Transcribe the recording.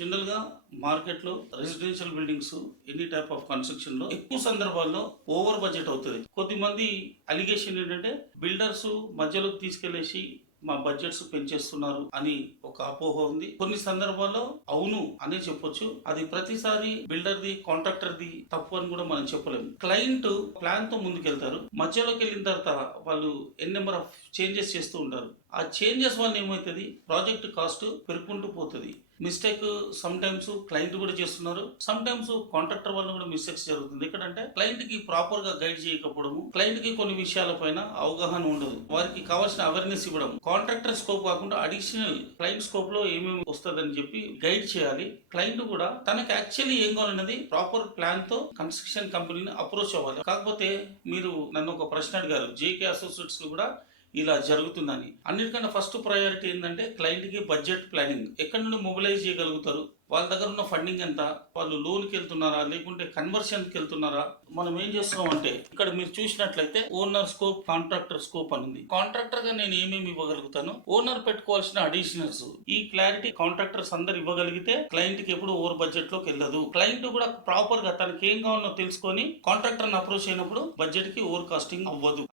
General గా market లో residential buildings any type of construction లో ఎక్కువ సందర్భాల్లో ఓవర్ బడ్జెట్ అవుతుంది. కొద్దిమంది అలిగేషన్ ఏంటంటే బిల్డర్స్ మధ్యలోకి తీసుకెళ్లేసి మా బడ్జెట్స్ పెంచేస్తున్నారు అని ఒక అపోహ ఉంది. కొన్ని సందర్భాల్లో అవును అనే చెప్పొచ్చు. అది ప్రతిసారి బిల్డర్ది కాంట్రాక్టర్ది తప్పు అని కూడా మనం చెప్పలేము. క్లయింట్ ప్లాన్ తో ముందుకెళ్తారు, మధ్యలోకి వెళ్ళిన తర్వాత వాళ్ళు ఎన్ నెంబర్ ఆఫ్ చేంజెస్ చేస్తూ ఉంటారు. ఆ చేంజెస్ వల్ల ఏమవుతుంది, ప్రాజెక్ట్ కాస్ట్ పెరుగుకుంటూ పోతుంది. మిస్టేక్ సమ్ టైమ్స్ క్లయింట్ కూడా చేస్తున్నారు, సమ్ టైమ్స్ కాంట్రాక్టర్ వల్ల కూడా మిస్టేక్స్ జరుగుతుంది. ఎక్కడంటే క్లయింట్ కి ప్రాపర్ గా గైడ్ చేయకపోవడము, క్లయింట్ కి కొన్ని విషయాల పైన అవగాహన ఉండదు, వారికి కావాల్సిన అవేర్నెస్ ఇవ్వడం, కాంట్రాక్టర్ స్కోప్ కాకుండా అడిషనల్ క్లయింట్ స్కోప్ లో ఏమేమి వస్తుందని చెప్పి గైడ్ చేయాలి. క్లయింట్ కూడా తనకి యాక్చువల్లీ ఏం కావాలన్నది ప్రాపర్ ప్లాన్ తో కన్స్ట్రక్షన్ కంపెనీని అప్రోచ్ అవ్వాలి. కాకపోతే మీరు నన్ను ఒక ప్రశ్న అడిగారు, జేకే అసోసియేట్స్ కూడా ఇలా జరుగుతుందని. అన్నిటికన్నా ఫస్ట్ ప్రయారిటీ ఏంటంటే క్లయింట్ కి బడ్జెట్ ప్లానింగ్. ఎక్కడి నుండి మొబిలైజ్ చేయగలుగుతారు, వాళ్ళ దగ్గర ఉన్న ఫండింగ్ ఎంత, వాళ్ళు లోన్కి వెళ్తున్నారా లేకుంటే కన్వర్షన్కి వెళ్తున్నారా. మనం ఏం చేస్తున్నాం అంటే ఇక్కడ మీరు చూసినట్లయితే ఓనర్ స్కోప్, కాంట్రాక్టర్ స్కోప్ అని ఉంది. కాంట్రాక్టర్ గా నేను ఏమేమి ఇవ్వగలుగుతాను, ఓనర్ పెట్టుకోవాల్సిన అడిషనల్స్, ఈ క్లారిటీ కాంట్రాక్టర్స్ అందరు ఇవ్వగలిగితే క్లయింట్ కి ఎప్పుడు ఓవర్ బడ్జెట్ లోకి వెళ్ళదు. క్లయింట్ కూడా ప్రాపర్ గా తనకి ఏం కావాలో తెలుసుకొని కాంట్రాక్టర్ అప్రోచ్ అయినప్పుడు బడ్జెట్ కి ఓవర్ కాస్టింగ్ అవ్వదు.